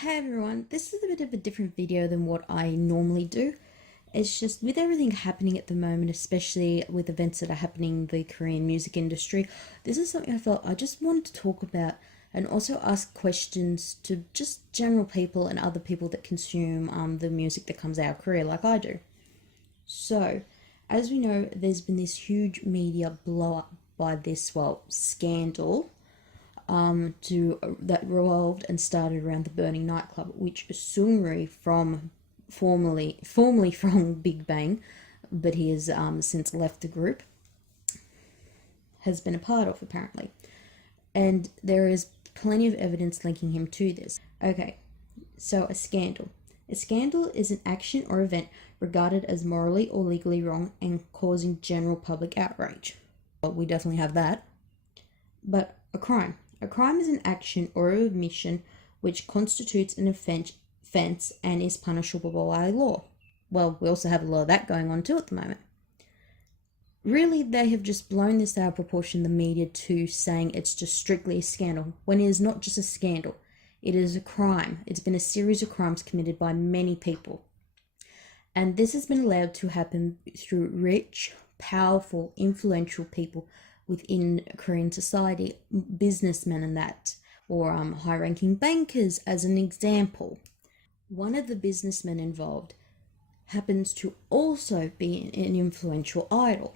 Hey everyone, this is a bit of a different video than what I normally do. It's just with everything happening at the moment, especially with events that are happening in the Korean music industry, this is something I felt I just wanted to talk about and also ask questions to just general people and other people that consume the music that comes out of Korea like I do. So, as we know, there's been this huge media blow up by this, scandal that revolved and started around the Burning nightclub, which Seungri from formerly from Big Bang, but he has since left the group, has been a part of apparently, and there is plenty of evidence linking him to this. Okay, so a scandal. A scandal is an action or event regarded as morally or legally wrong and causing general public outrage. Well, we definitely have that. But a crime. A crime is an action or omission which constitutes an offence and is punishable by law. Well, we also have a lot of that going on too at the moment. Really, they have just blown this out of proportion, the media, to saying it's just strictly a scandal, when it is not just a scandal. It is a crime. It's been a series of crimes committed by many people. And this has been allowed to happen through rich, powerful, influential people within Korean society, businessmen and that, or high-ranking bankers as an example. One of the businessmen involved happens to also be an influential idol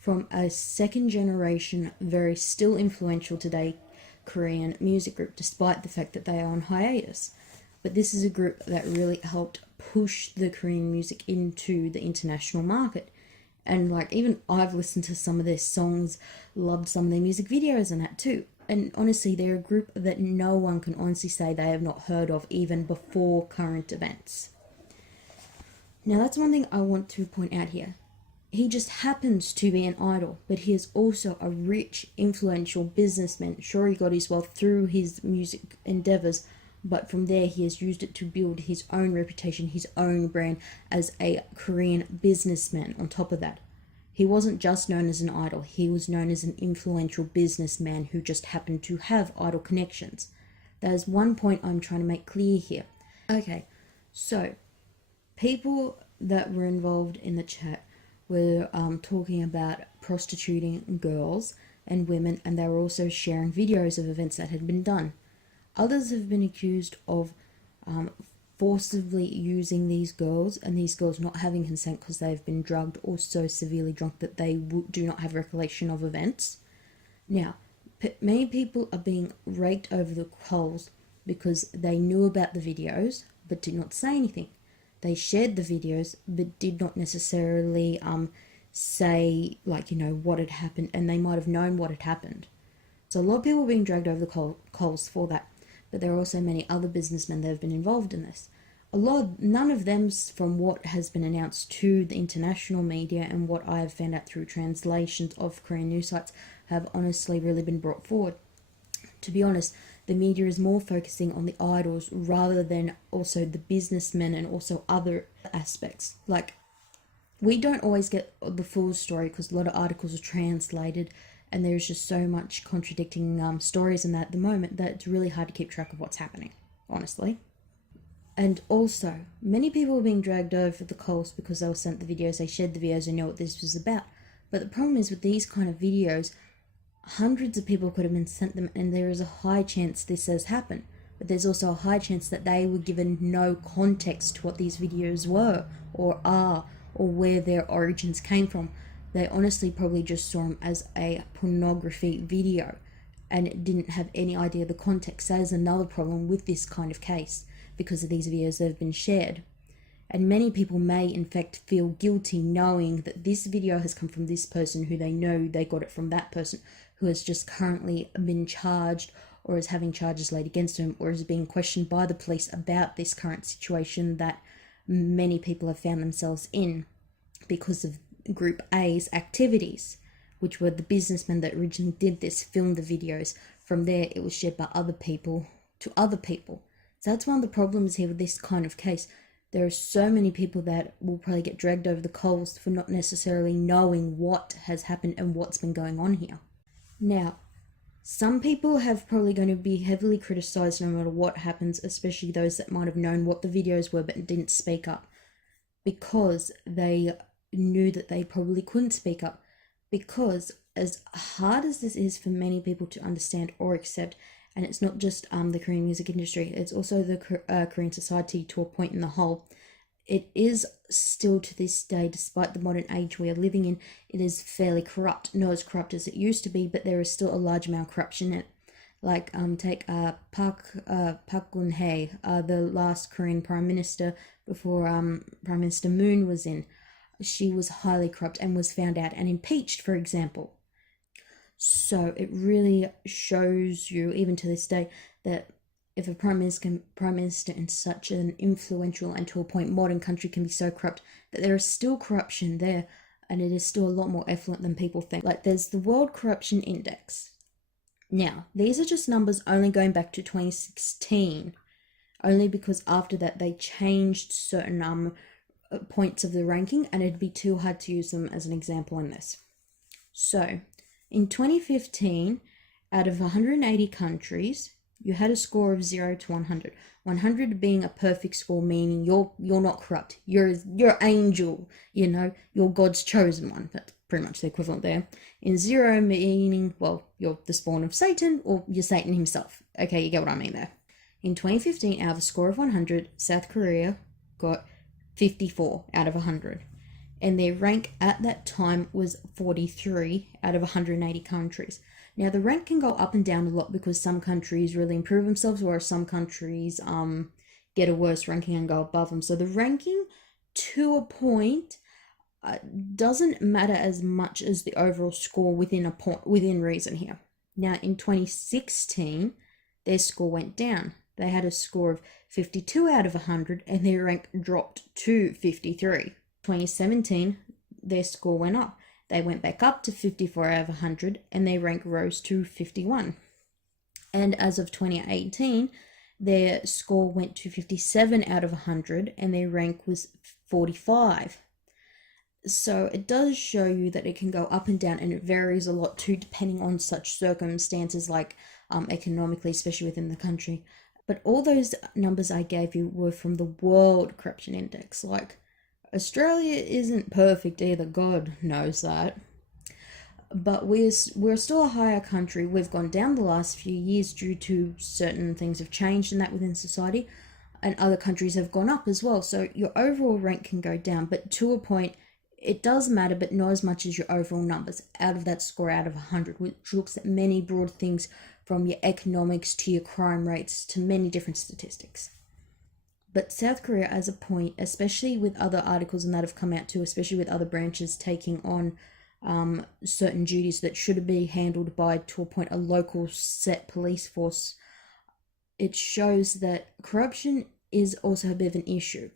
from a second generation, very still influential today Korean music group, despite the fact that they are on hiatus. But this is a group that really helped push the Korean music into the international market. And even I've listened to some of their songs, loved some of their music videos and that too. And honestly, they're a group that no one can honestly say they have not heard of even before current events. Now that's one thing I want to point out here. He just happens to be an idol, but he is also a rich, influential businessman. Sure, he got his wealth through his music endeavors, but from there he has used it to build his own reputation, his own brand as a Korean businessman. On top of that, he wasn't just known as an idol, he was known as an influential businessman who just happened to have idol connections. That is one point I'm trying to make clear here. Okay, so people that were involved in the chat were talking about prostituting girls and women, and they were also sharing videos of events that had been done. Others have been accused of forcibly using these girls, and these girls not having consent because they've been drugged or so severely drunk that they do not have recollection of events. Now, many people are being raked over the coals because they knew about the videos but did not say anything. They shared the videos but did not necessarily say what had happened, and they might have known what had happened. So a lot of people are being dragged over the coals for that. But there are also many other businessmen that have been involved in this. None of them, from what has been announced to the international media and what I have found out through translations of Korean news sites, have honestly really been brought forward. To be honest, the media is more focusing on the idols rather than also the businessmen and also other aspects. We don't always get the full story because a lot of articles are translated, and there's just so much contradicting stories in that at the moment that it's really hard to keep track of what's happening, honestly. And also, many people were being dragged over the coals because they were sent the videos, they shared the videos, and know what this was about. But the problem is with these kind of videos, hundreds of people could have been sent them, and there is a high chance this has happened. But there's also a high chance that they were given no context to what these videos were, or are, or where their origins came from. They honestly probably just saw them as a pornography video and didn't have any idea of the context. That is another problem with this kind of case because of these videos that have been shared. And many people may in fact feel guilty knowing that this video has come from this person who they know they got it from that person who has just currently been charged or is having charges laid against him or is being questioned by the police about this current situation that many people have found themselves in because of Group A's activities, which were the businessmen that originally did this, filmed the videos. From there, it was shared by other people to other people. So that's one of the problems here with this kind of case. There are so many people that will probably get dragged over the coals for not necessarily knowing what has happened and what's been going on here. Now, Some people have probably going to be heavily criticized no matter what happens, especially those that might have known what the videos were but didn't speak up, because they knew that they probably couldn't speak up. Because as hard as this is for many people to understand or accept, and it's not just the Korean music industry, it's also the Korean society to a point in the whole, it is still to this day, despite the modern age we are living in, it is fairly corrupt. Not as corrupt as it used to be, but there is still a large amount of corruption in it. Like take Park Geun-hye, the last Korean prime minister before Prime Minister Moon was in. She was highly corrupt and was found out and impeached, for example. So it really shows you, even to this day, that if a prime minister in such an influential and to a point modern country can be so corrupt, that there is still corruption there, and it is still a lot more effluent than people think. Like, there's the World Corruption Index. Now, these are just numbers only going back to 2016, only because after that they changed certain points of the ranking, and it'd be too hard to use them as an example in this. So, in 2015, out of 180 countries, you had a score of 0 to 100. 100 being a perfect score, meaning you're not corrupt. You're angel, you're God's chosen one. That's pretty much the equivalent there. In 0 meaning, well, you're the spawn of Satan, or you're Satan himself. Okay, you get what I mean there. In 2015, out of a score of 100, South Korea got 54 out of 100. And their rank at that time was 43 out of 180 countries. Now, the rank can go up and down a lot because some countries really improve themselves, whereas some countries get a worse ranking and go above them. So the ranking, to a point, doesn't matter as much as the overall score within reason here. Now, in 2016, their score went down. They had a score of 52 out of 100, and their rank dropped to 53. 2017, their score went up. They went back up to 54 out of 100, and their rank rose to 51. And as of 2018, their score went to 57 out of 100, and their rank was 45. So it does show you that it can go up and down, and it varies a lot too, depending on such circumstances, like economically, especially within the country. But all those numbers I gave you were from the World Corruption Index. Like, Australia isn't perfect either, God knows that. But we're still a higher country. We've gone down the last few years due to certain things have changed in that within society, and other countries have gone up as well. So your overall rank can go down, but to a point, it does matter, but not as much as your overall numbers out of that score out of 100, which looks at many broad things from your economics to your crime rates to many different statistics. But South Korea as a point, especially with other articles and that have come out too, especially with other branches taking on certain duties that should be handled by, to a point, a local set police force, it shows that corruption is also a bit of an issue.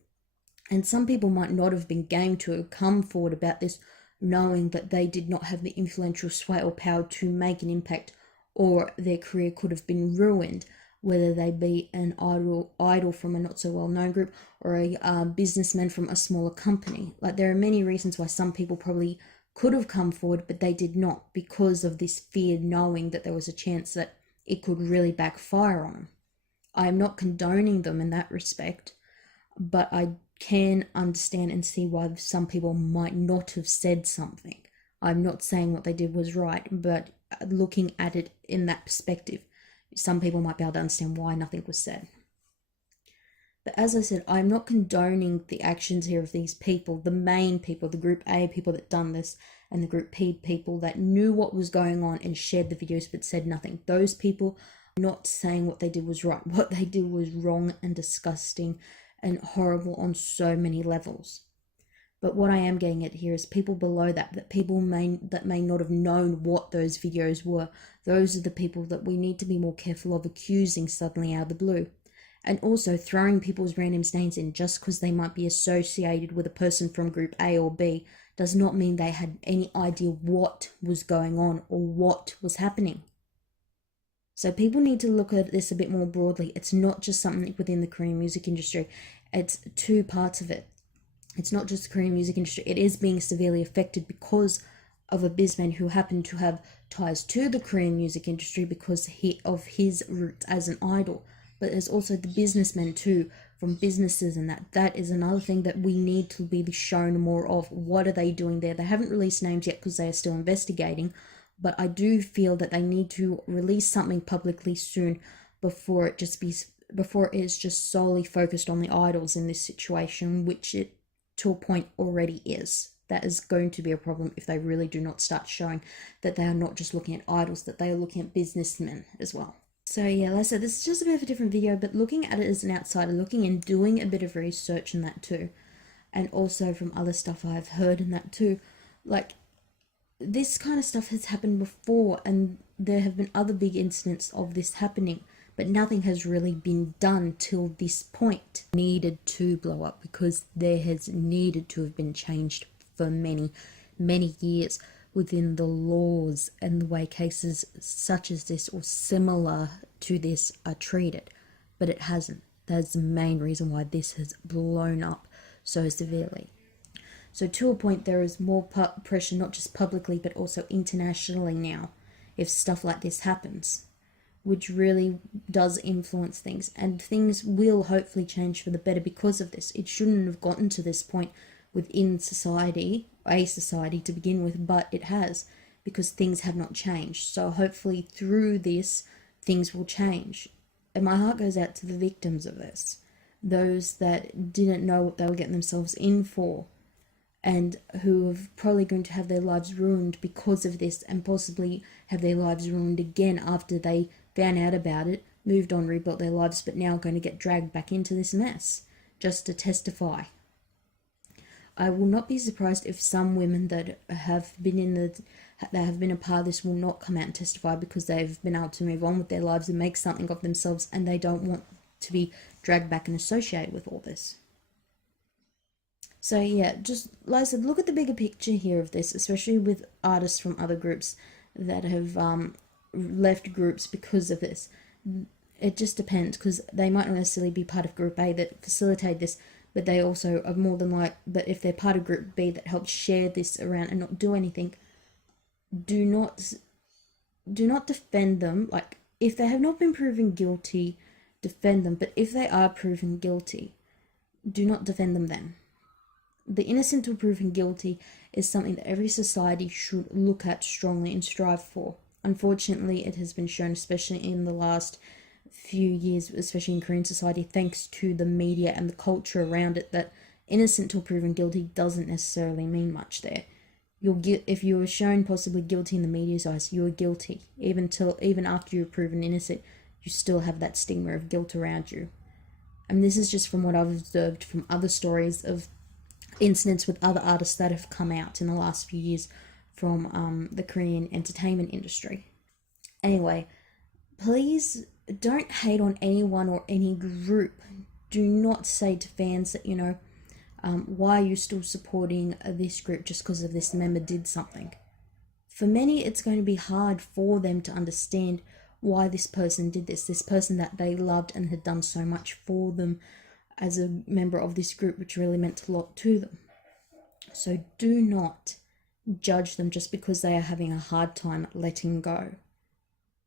And some people might not have been game to come forward about this, knowing that they did not have the influential sway or power to make an impact, or their career could have been ruined, whether they be an idol from a not so well known group or a businessman from a smaller company. Like, there are many reasons why some people probably could have come forward, but they did not, because of this fear, knowing that there was a chance that it could really backfire on them. I am not condoning them in that respect, but I can understand and see why some people might not have said something. I'm not saying what they did was right, but looking at it in that perspective, some people might be able to understand why nothing was said. But as I said, I'm not condoning the actions here of these people, the main people, the Group A people that done this, and the Group P people that knew what was going on and shared the videos but said nothing. Those people, not saying what they did was right. What they did was wrong and disgusting and horrible on so many levels. But what I am getting at here is people below that people may not have known what those videos were. Those are the people that we need to be more careful of accusing suddenly out of the blue. And also throwing people's random names in just because they might be associated with a person from Group A or B does not mean they had any idea what was going on or what was happening. So people need to look at this a bit more broadly. It's not just something within the Korean music industry. It's two parts of it. It's not just the Korean music industry. It is being severely affected because of a businessman who happened to have ties to the Korean music industry because of his roots as an idol. But there's also the businessmen too, from businesses, and that is another thing that we need to be shown more of. What are they doing there? They haven't released names yet because they are still investigating, but I do feel that they need to release something publicly soon before it is just solely focused on the idols in this situation, which it to a point already is. That is going to be a problem if they really do not start showing that they are not just looking at idols, that they are looking at businessmen as well. So yeah, like I said, this is just a bit of a different video, but looking at it as an outsider, looking and doing a bit of research in that too, and also from other stuff I've heard in that too, like, this kind of stuff has happened before, and there have been other big incidents of this happening, but nothing has really been done till this point. Needed to blow up because there has needed to have been changed for many, many years within the laws and the way cases such as this or similar to this are treated, but it hasn't. That's the main reason why this has blown up so severely. So to a point, there is more pressure, not just publicly, but also internationally now, if stuff like this happens, which really does influence things. And things will hopefully change for the better because of this. It shouldn't have gotten to this point within society, a society to begin with, but it has, because things have not changed. So hopefully through this, things will change. And my heart goes out to the victims of this, those that didn't know what they were getting themselves in for, and who are probably going to have their lives ruined because of this, and possibly have their lives ruined again after they found out about it, moved on, rebuilt their lives, but now are going to get dragged back into this mess just to testify. I will not be surprised if some women that have been a part of this will not come out and testify because they've been able to move on with their lives and make something of themselves, and they don't want to be dragged back and associated with all this. So yeah, just like I said, look at the bigger picture here of this, especially with artists from other groups that have left groups because of this. It just depends, because they might not necessarily be part of Group A that facilitate this, but they also are more than like that if they're part of Group B that helps share this around and not do anything. Do not defend them. Like, if they have not been proven guilty, defend them. But if they are proven guilty, do not defend them then. The innocent till proven guilty is something that every society should look at strongly and strive for. Unfortunately, it has been shown, especially in the last few years, especially in Korean society, thanks to the media and the culture around it, that innocent till proven guilty doesn't necessarily mean much there. If you were shown possibly guilty in the media's eyes, you are guilty. Even after you're proven innocent, you still have that stigma of guilt around you. And this is just from what I've observed from other stories of incidents with other artists that have come out in the last few years from the Korean entertainment industry. Anyway, please don't hate on anyone or any group. Do not say to fans that, why are you still supporting this group just because of this member did something? For many, it's going to be hard for them to understand why this person did this person that they loved and had done so much for them as a member of this group, which really meant a lot to them. So do not judge them just because they are having a hard time letting go.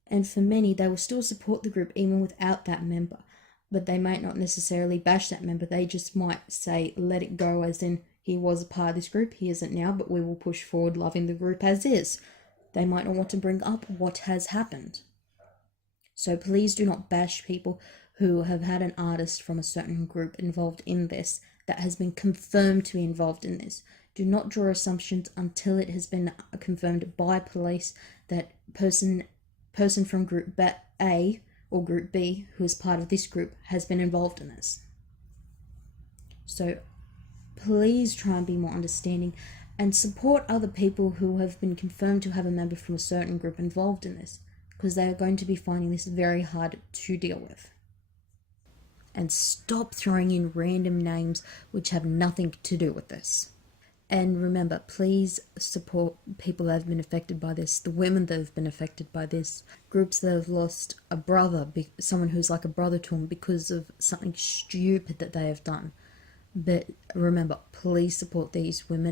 And for many, they will still support the group even without that member, but they might not necessarily bash that member. They just might say, let it go, as in, he was a part of this group, he isn't now, but we will push forward loving the group as is. They might not want to bring up what has happened. So please do not bash people who have had an artist from a certain group involved in this that has been confirmed to be involved in this. Do not draw assumptions until it has been confirmed by police that person from Group A or Group B who is part of this group has been involved in this. So please try and be more understanding and support other people who have been confirmed to have a member from a certain group involved in this, because they are going to be finding this very hard to deal with. And stop throwing in random names which have nothing to do with this. And remember, please support people that have been affected by this, the women that have been affected by this, groups that have lost a brother, someone who's like a brother to them because of something stupid that they have done. But remember, please support these women.